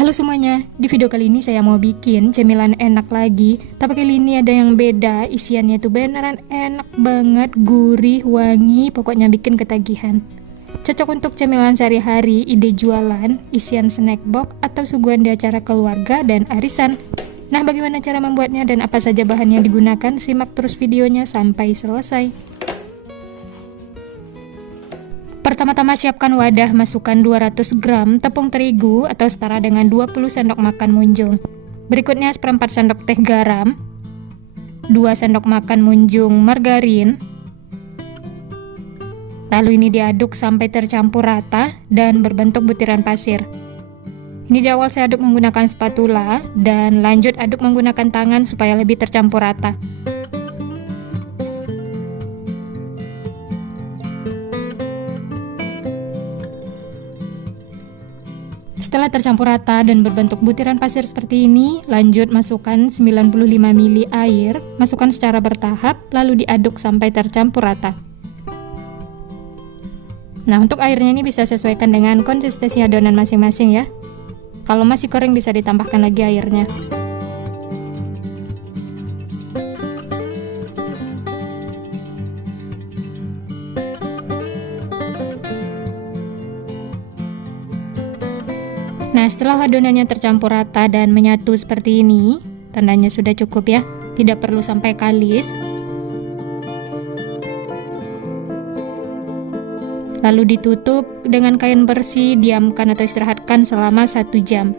Halo semuanya, di video kali ini saya mau bikin cemilan enak lagi. Tapi kali ini ada yang beda, isiannya tuh beneran enak banget, gurih, wangi, pokoknya bikin ketagihan. Cocok untuk cemilan sehari-hari, ide jualan, isian snack box, atau suguhan di acara keluarga dan arisan. Nah, bagaimana cara membuatnya dan apa saja bahan yang digunakan? Simak terus videonya sampai selesai. Pertama-tama siapkan wadah, masukkan 200 gram tepung terigu atau setara dengan 20 sendok makan munjung. Berikutnya seperempat sendok teh garam, 2 sendok makan munjung margarin. Lalu ini diaduk sampai tercampur rata dan berbentuk butiran pasir. Ini di awal saya aduk menggunakan spatula dan lanjut aduk menggunakan tangan supaya lebih tercampur rata. Setelah tercampur rata dan berbentuk butiran pasir seperti ini, lanjut masukkan 95 ml air, masukkan secara bertahap, lalu diaduk sampai tercampur rata. Nah, untuk airnya ini bisa sesuaikan dengan konsistensi adonan masing-masing ya. Kalau masih kering bisa ditambahkan lagi airnya. Nah, setelah adonannya tercampur rata dan menyatu seperti ini, tandanya sudah cukup ya, tidak perlu sampai kalis. Lalu ditutup dengan kain bersih, diamkan atau istirahatkan selama 1 jam.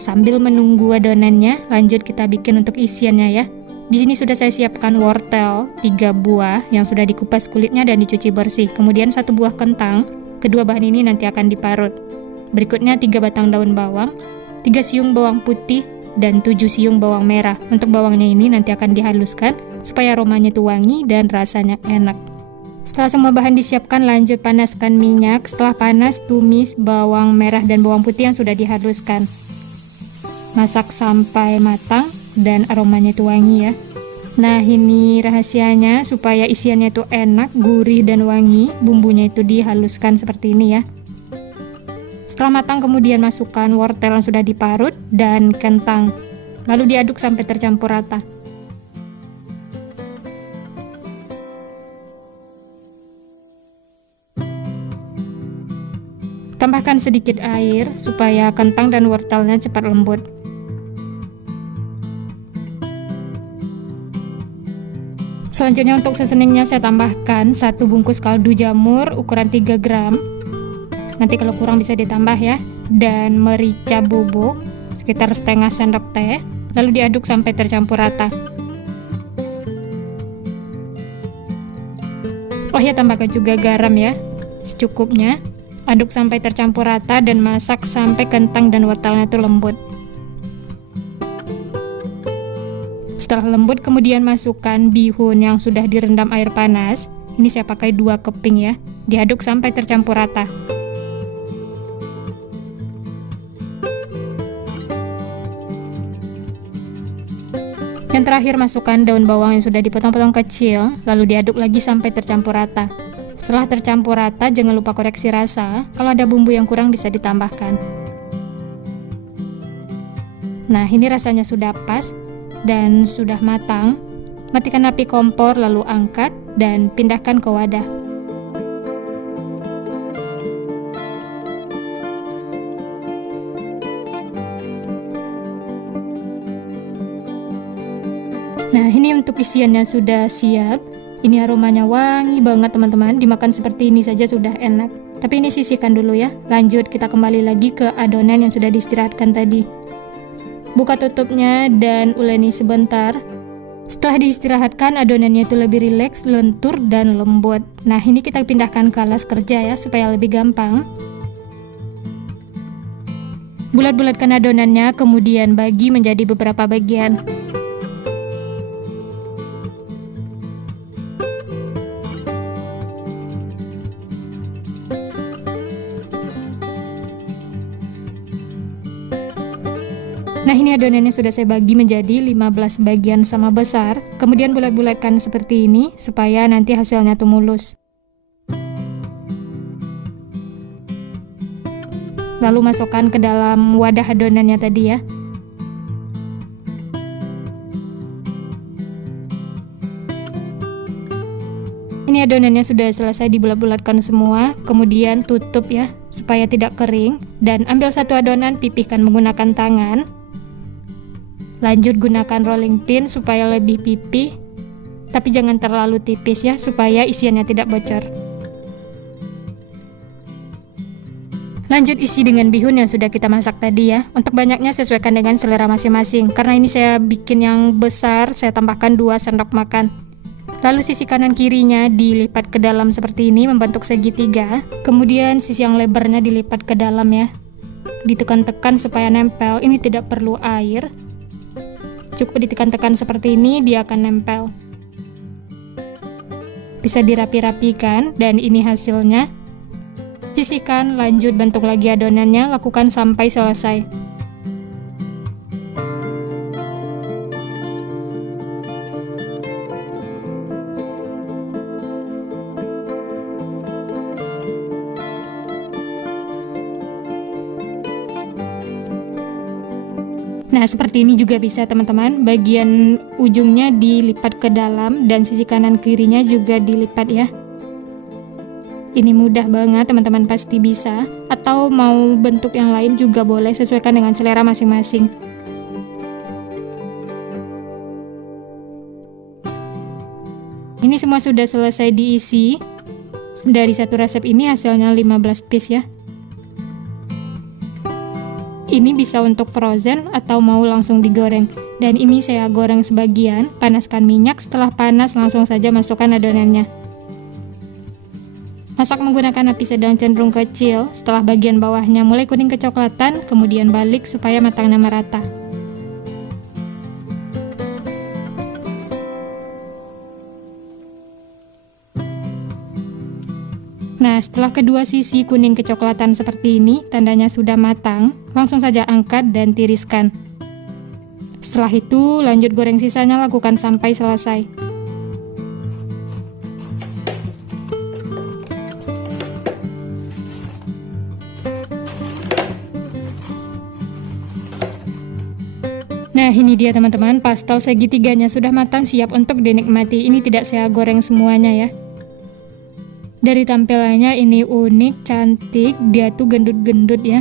Sambil menunggu adonannya, lanjut kita bikin untuk isiannya ya. Di sini sudah saya siapkan wortel 3 buah yang sudah dikupas kulitnya dan dicuci bersih. Kemudian 1 buah kentang, kedua bahan ini nanti akan diparut. Berikutnya 3 batang daun bawang, 3 siung bawang putih, dan 7 siung bawang merah. Untuk bawangnya ini nanti akan dihaluskan supaya aromanya itu wangi dan rasanya enak. Setelah semua bahan disiapkan, lanjut panaskan minyak. Setelah panas, tumis bawang merah dan bawang putih yang sudah dihaluskan. Masak sampai matang dan aromanya itu wangi ya. Nah, ini rahasianya supaya isiannya itu enak, gurih dan wangi. Bumbunya itu dihaluskan seperti ini ya. Setelah matang, kemudian masukkan wortel yang sudah diparut dan kentang. Lalu diaduk sampai tercampur rata. Tambahkan sedikit air supaya kentang dan wortelnya cepat lembut. Selanjutnya untuk seasoningnya saya tambahkan 1 bungkus kaldu jamur ukuran 3 gram. Nanti kalau kurang bisa ditambah ya. Dan merica bubuk sekitar setengah sendok teh. Lalu diaduk sampai tercampur rata. Oh ya, tambahkan juga garam ya, secukupnya. Aduk sampai tercampur rata dan masak sampai kentang dan wortelnya itu lembut. Setelah lembut, kemudian masukkan bihun yang sudah direndam air panas. Ini saya pakai 2 keping ya. Diaduk sampai tercampur rata. Yang terakhir, masukkan daun bawang yang sudah dipotong-potong kecil, lalu diaduk lagi sampai tercampur rata. Setelah tercampur rata, jangan lupa koreksi rasa. Kalau ada bumbu yang kurang bisa ditambahkan. Nah, ini rasanya sudah pas dan sudah matang. Matikan api kompor, lalu angkat dan pindahkan ke wadah. Nah, ini untuk isiannya sudah siap. Ini aromanya wangi banget teman-teman. Dimakan seperti ini saja sudah enak. Tapi ini sisihkan dulu ya. Lanjut kita kembali lagi ke adonan yang sudah diistirahatkan tadi. Buka tutupnya dan uleni sebentar. Setelah diistirahatkan, adonannya itu lebih rileks, lentur dan lembut. Nah, ini kita pindahkan ke alas kerja ya supaya lebih gampang. Bulat-bulatkan adonannya, kemudian bagi menjadi beberapa bagian. Nah, ini adonannya sudah saya bagi menjadi 15 bagian sama besar. Kemudian bulat-bulatkan seperti ini supaya nanti hasilnya tuh mulus. lalu masukkan ke dalam wadah adonannya tadi ya. Ini adonannya sudah selesai dibulat-bulatkan semua, kemudian tutup ya supaya tidak kering, dan ambil satu adonan, pipihkan menggunakan tangan. Lanjut gunakan rolling pin supaya lebih pipih, tapi jangan terlalu tipis ya supaya isiannya tidak bocor. Lanjut isi dengan bihun yang sudah kita masak tadi ya. Untuk banyaknya sesuaikan dengan selera masing-masing. Karena ini saya bikin yang besar, saya tambahkan 2 sendok makan. Lalu sisi kanan kirinya dilipat ke dalam seperti ini membentuk segitiga. Kemudian sisi yang lebarnya dilipat ke dalam ya. Ditekan-tekan supaya nempel. Ini tidak perlu air. Cukup ditekan-tekan seperti ini, dia akan nempel. Bisa dirapi-rapikan, dan ini hasilnya. Sisihkan, lanjut bentuk lagi adonannya, lakukan sampai selesai. Nah, seperti ini juga bisa teman-teman, bagian ujungnya dilipat ke dalam dan sisi kanan kirinya juga dilipat ya. Ini mudah banget, teman-teman pasti bisa, atau mau bentuk yang lain juga boleh, sesuaikan dengan selera masing-masing. Ini semua sudah selesai diisi. Dari satu resep ini hasilnya 15 piece ya. Ini bisa untuk frozen atau mau langsung digoreng. Dan ini saya goreng sebagian, panaskan minyak, setelah panas langsung saja masukkan adonannya. Masak menggunakan api sedang cenderung kecil, setelah bagian bawahnya mulai kuning kecoklatan, kemudian balik supaya matangnya merata. Nah, setelah kedua sisi kuning kecoklatan seperti ini, tandanya sudah matang, langsung saja angkat dan tiriskan. Setelah itu, lanjut goreng sisanya, lakukan sampai selesai. Nah, ini dia teman-teman, pastel segitiganya sudah matang, siap untuk dinikmati. Ini tidak saya goreng semuanya ya. Dari tampilannya ini unik, cantik, dia tuh gendut-gendut ya.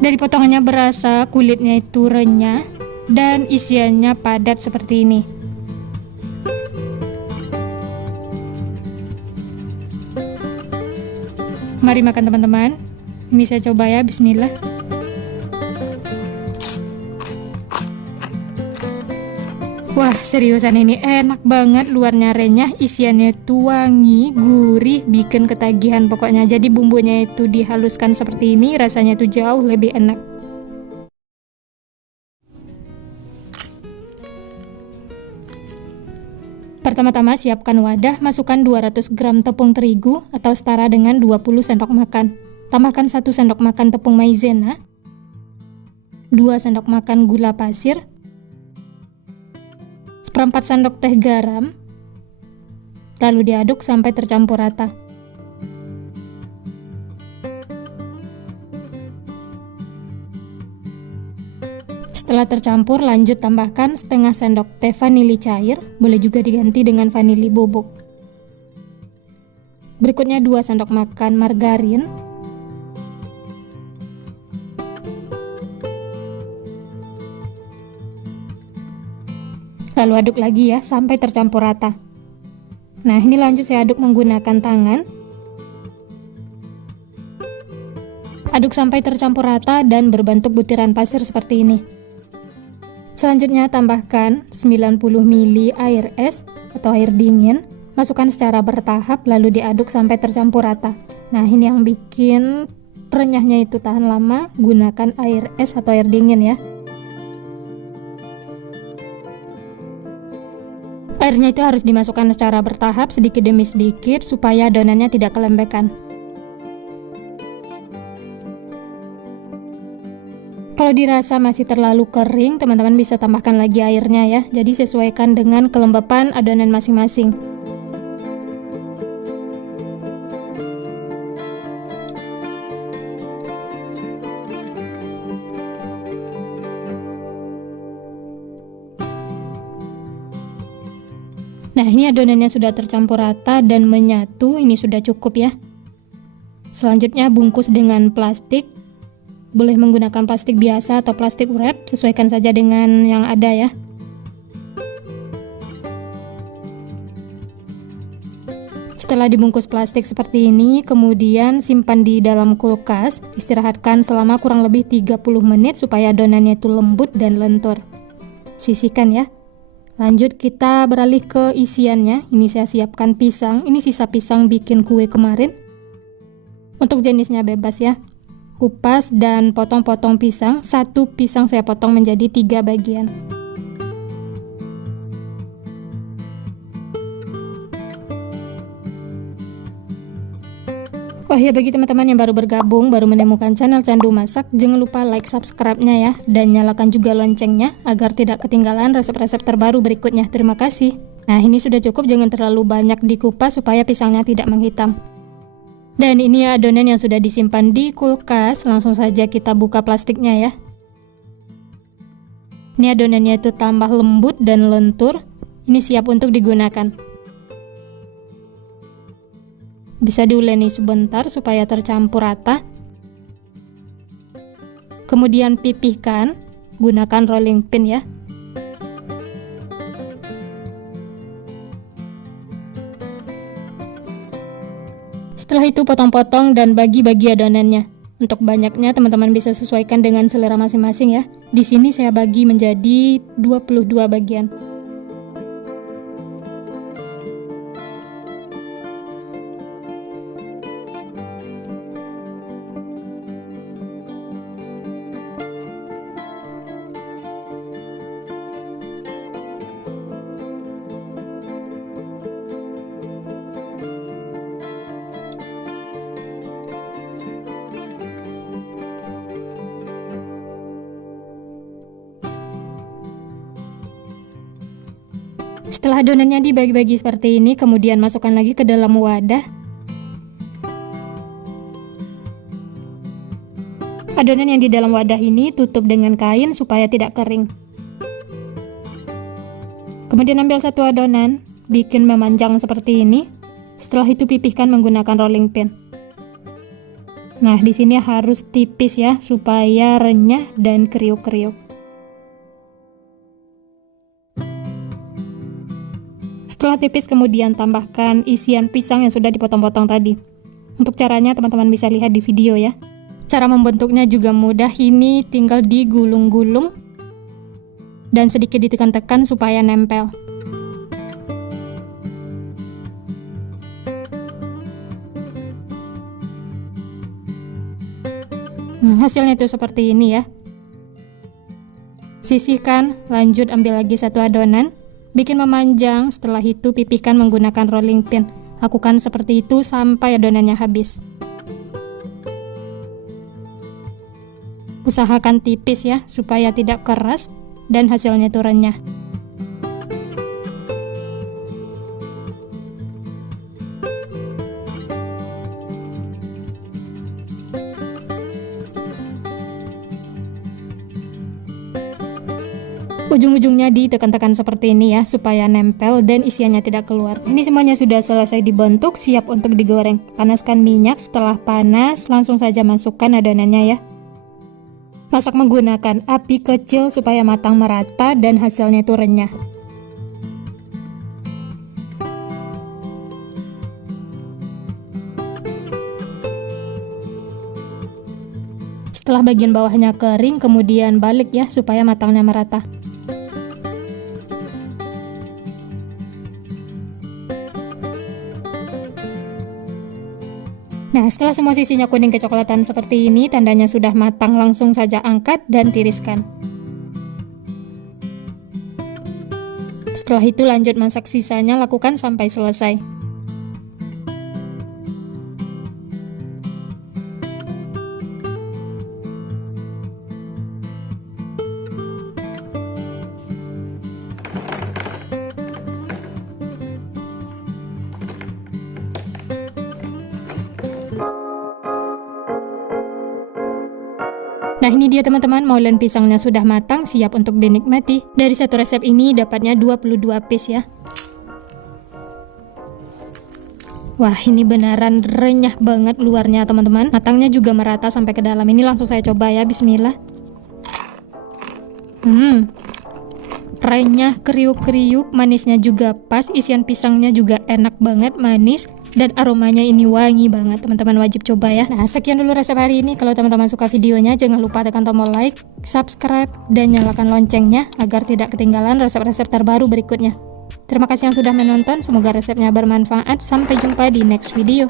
Dari potongannya berasa kulitnya itu renyah dan isiannya padat seperti ini. Mari makan teman-teman. Ini saya coba ya, bismillah. Wah, seriusan ini enak banget, luarnya renyah, isiannya itu wangi, gurih, bikin ketagihan pokoknya. Jadi bumbunya itu dihaluskan seperti ini, rasanya itu jauh lebih enak. Pertama-tama siapkan wadah, masukkan 200 gram tepung terigu atau setara dengan 20 sendok makan. Tambahkan 1 sendok makan tepung maizena, 2 sendok makan gula pasir, 1/4 sendok teh garam, lalu diaduk sampai tercampur rata. Setelah tercampur, lanjut tambahkan setengah sendok teh vanili cair, boleh juga diganti dengan vanili bubuk. Berikutnya 2 sendok makan margarin, lalu aduk lagi ya sampai tercampur rata. Nah, ini lanjut saya aduk menggunakan tangan. Aduk sampai tercampur rata dan berbentuk butiran pasir seperti ini. Selanjutnya tambahkan 90 ml air es atau air dingin. Masukkan secara bertahap lalu diaduk sampai tercampur rata. Nah, ini yang bikin renyahnya itu tahan lama, gunakan air es atau air dingin ya. Airnya itu harus dimasukkan secara bertahap sedikit demi sedikit supaya adonannya tidak kelembekan. Kalau dirasa masih terlalu kering, teman-teman bisa tambahkan lagi airnya ya. Jadi sesuaikan dengan kelembapan adonan masing-masing. Nah, ini adonannya sudah tercampur rata dan menyatu, ini sudah cukup ya. Selanjutnya bungkus dengan plastik. Boleh menggunakan plastik biasa atau plastik wrap, sesuaikan saja dengan yang ada ya. Setelah dibungkus plastik seperti ini, kemudian simpan di dalam kulkas, istirahatkan selama kurang lebih 30 menit supaya adonannya itu lembut dan lentur. Sisihkan ya. Lanjut kita beralih ke isiannya. Ini saya siapkan pisang, ini sisa pisang bikin kue kemarin. Untuk jenisnya bebas ya. Kupas dan potong-potong pisang. Satu pisang saya potong menjadi 3 bagian. Oh ya, bagi teman-teman yang baru bergabung, baru menemukan channel Candu Masak, jangan lupa like, subscribe-nya ya, dan nyalakan juga loncengnya agar tidak ketinggalan resep-resep terbaru berikutnya. Terima kasih. Nah, ini sudah cukup, jangan terlalu banyak dikupas supaya pisangnya tidak menghitam. Dan ini adonan yang sudah disimpan di kulkas, langsung saja kita buka plastiknya ya. Ini adonannya itu tambah lembut dan lentur, ini siap untuk digunakan. Bisa diuleni sebentar supaya tercampur rata. Kemudian pipihkan, gunakan rolling pin ya. Setelah itu potong-potong dan bagi-bagi adonannya. Untuk banyaknya teman-teman bisa sesuaikan dengan selera masing-masing ya. Di sini saya bagi menjadi 22 bagian. Setelah adonannya dibagi-bagi seperti ini, kemudian masukkan lagi ke dalam wadah. Adonan yang di dalam wadah ini tutup dengan kain supaya tidak kering. Kemudian ambil satu adonan, bikin memanjang seperti ini. Setelah itu pipihkan menggunakan rolling pin. Nah, di sini harus tipis ya, supaya renyah dan kriuk-kriuk. Setelah tipis, kemudian tambahkan isian pisang yang sudah dipotong-potong tadi. Untuk caranya teman-teman bisa lihat di video ya. Cara membentuknya juga mudah, ini tinggal digulung-gulung dan sedikit ditekan-tekan supaya nempel. Hasilnya itu seperti ini ya. Sisihkan, lanjut ambil lagi satu adonan. Bikin memanjang, setelah itu pipihkan menggunakan rolling pin. Lakukan seperti itu sampai adonannya habis. Usahakan tipis ya, supaya tidak keras dan hasilnya itu renyah. Ujung-ujungnya ditekan-tekan seperti ini ya, supaya nempel dan isiannya tidak keluar. Ini semuanya sudah selesai dibentuk, siap untuk digoreng. Panaskan minyak, setelah panas langsung saja masukkan adonannya ya. Masak menggunakan api kecil supaya matang merata dan hasilnya itu renyah. Setelah bagian bawahnya kering, kemudian balik ya supaya matangnya merata. Nah, setelah semua sisinya kuning kecoklatan seperti ini, tandanya sudah matang, langsung saja angkat dan tiriskan. Setelah itu lanjut masak sisanya, lakukan sampai selesai. Nah ini dia teman-teman, molen pisangnya sudah matang, siap untuk dinikmati. Dari satu resep ini dapatnya 22 piece ya. Wah ini beneran renyah banget luarnya teman-teman. Matangnya juga merata sampai ke dalam. Ini langsung saya coba ya, bismillah. Renyah, kriuk-kriuk, manisnya juga pas, isian pisangnya juga enak banget, manis, dan aromanya ini wangi banget. Teman-teman wajib coba ya. Nah sekian dulu resep hari ini. Kalau teman-teman suka videonya, jangan lupa tekan tombol like, subscribe, dan nyalakan loncengnya agar tidak ketinggalan resep-resep terbaru berikutnya. Terima kasih yang sudah menonton, semoga resepnya bermanfaat. Sampai jumpa di next video.